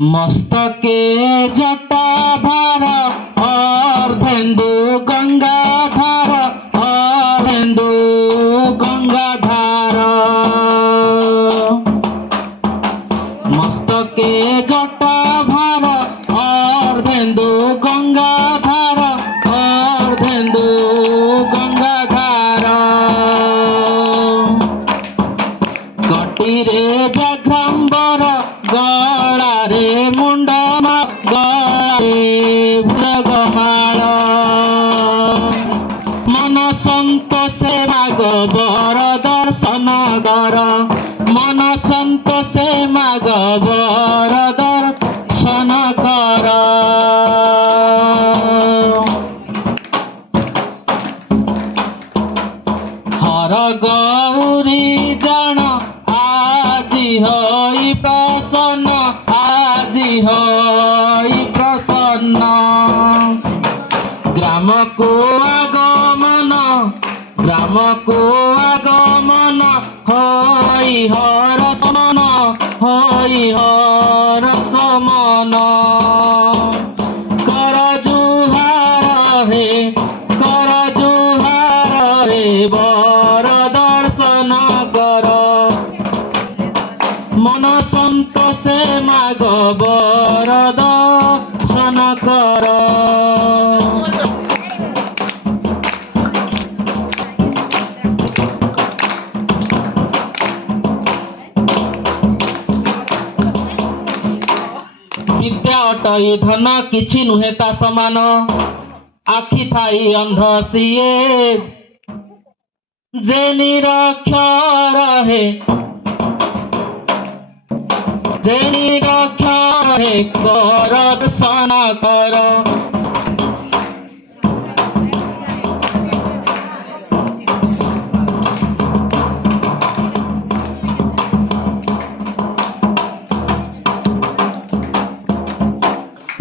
मस्तके जटा भार अर्धेन्दु गंगाधार अर्धेन्दु गंगाधार मस्तके जटा भार अर्धेन्दु गंगाधार अर्धेन्दु गंगाधार कटिरे व्याघ्रांबर गलारे मुंडमा गलारे भृगमाल मन संतोषे माग बर दर्शन कर मन संतोषे माग बर दर्शन कर हर गौरी जान आजी हई प्रसन्न आजी हई प्रसन्न ग्राम को आगमन हई हर समन हई हर समन कर जुहार हे बर दर्शन कर मन संतोषे माग बर दर्शन कर विद्या अटई धन किछि नुहे ता समान आखि थाई अंध सिए जे निरक्षर हे कर दर्शन कर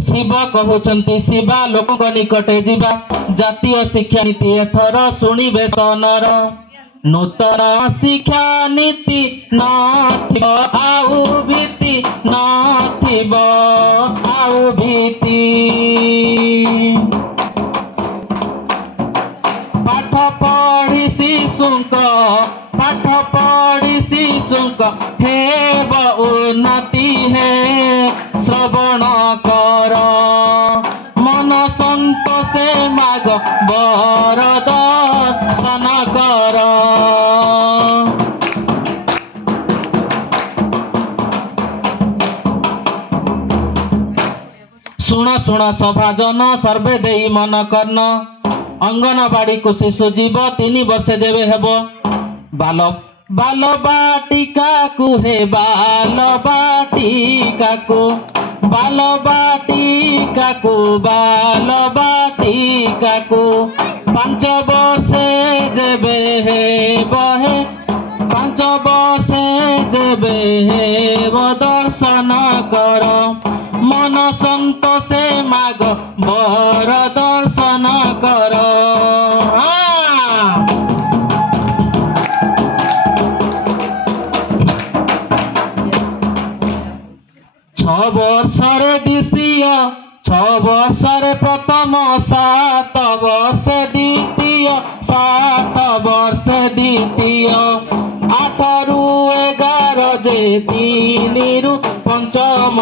शिव कहउछंती शिवा लोक निकटे जीवा जातीय शिक्षा नीति एथर शुणिबे सनर नूतन शिक्षा नीति नथिब आउ भीति नथिब आउ भीति पाठ पढ़ी शिशुक हेब उन्नति हे श्रवण कर मन संतोषे माग बर दर्शन कर शुण शुण सभाजन सर्वे देई मन कर्ण अंगनवाड़ी को शिशु जीव 3 वर्ष जेबे हेब बाल बाल बाटिका को हे बाल बाटिका को बाल बाटिका को बाल बाटिका को 5 वर्षे जेबे हेब हे 5 वर्षे जेबे हेब दर्शन कर मन संतोषे माग बर दर्शन कर 6 वर्षरे द्वितीय 6 वर्षरे प्रथम 7 वर्ष द्वितीय 7 वर्ष द्वितीय 8 रु 11 जे 3 रु पंचम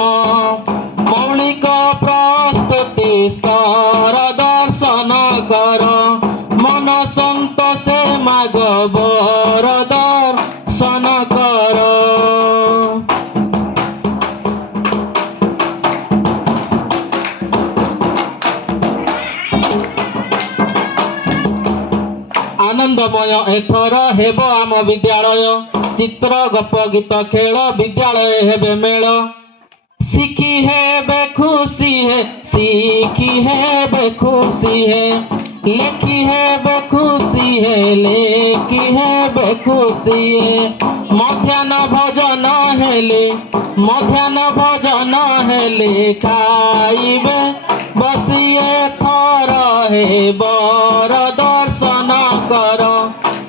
मौलिक प्रस्तुति स्तर दर्शन कर मन संतोषे माग बर दर्शन कर आनंदमय एथर हेब आम विद्यालय चित्र गप गीत खेल विद्यालय हेबे मेल सीखी हेबे खुशी है सीखी हेबे खुशी है लेखी हेबे खुशी है लेखी हेबे खुशी है मध्याह्न भोजन हेले खाइबे बसिए थर हे बर दर्शन कर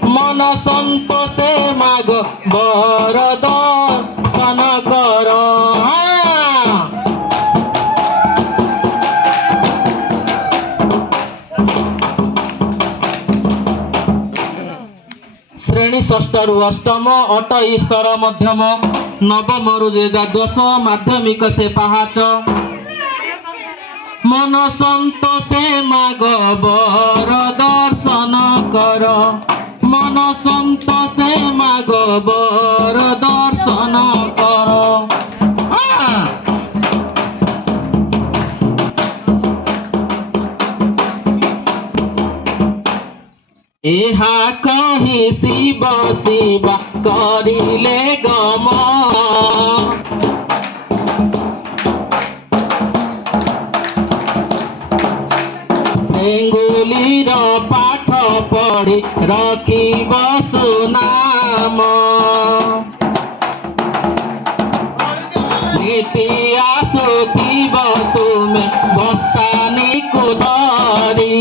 मन संतोषे माग बर दर्शन कर। ଷଷ୍ଠରୁ ଅଷ୍ଟମ ଅଟଇ ସ୍ତର ମଧ୍ୟମ ନବମରୁ ଯେ ଦ୍ୱାଦଶ ମାଧ୍ୟମିକ ସେ ପାହାଚ ମନ ସନ୍ତୋଷେ ମାଗ ବର ଦର୍ଶନ କର ମନ ସନ୍ତୋଷେ ମାଗ ବର ଦର୍ଶନ କର। ଏହା କହି ଶିବ ଶିବ କରିଲେ ଗମ ବେଙ୍ଗୁଲିର ପାଠ ପଢ଼ି ରଖିବ ସୁନାମ ନୀତି ଆସୁଥିବ ତୁମେ ବସ୍ତାନିକୁ ଧରି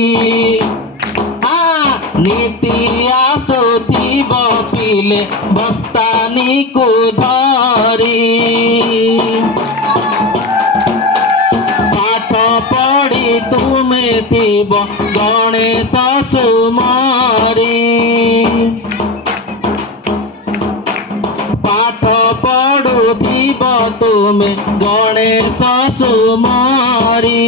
ନୀତି ଆସୁଥିବ ପିଲେ ବସ୍ତାନିକୁ ଧରି ପାଠ ପଢ଼ି ତୁମେ ଥିବ ଗଣେଶ ସୁମରି ପାଠ ପଢ଼ୁଥିବ ତୁମେ ଗଣେଶ ସୁମରି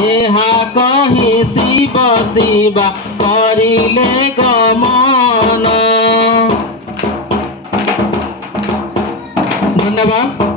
ଏହା କହି ଶିବ ଶିବ କରିଲେ ଗମନ। ଧନ୍ୟବାଦ।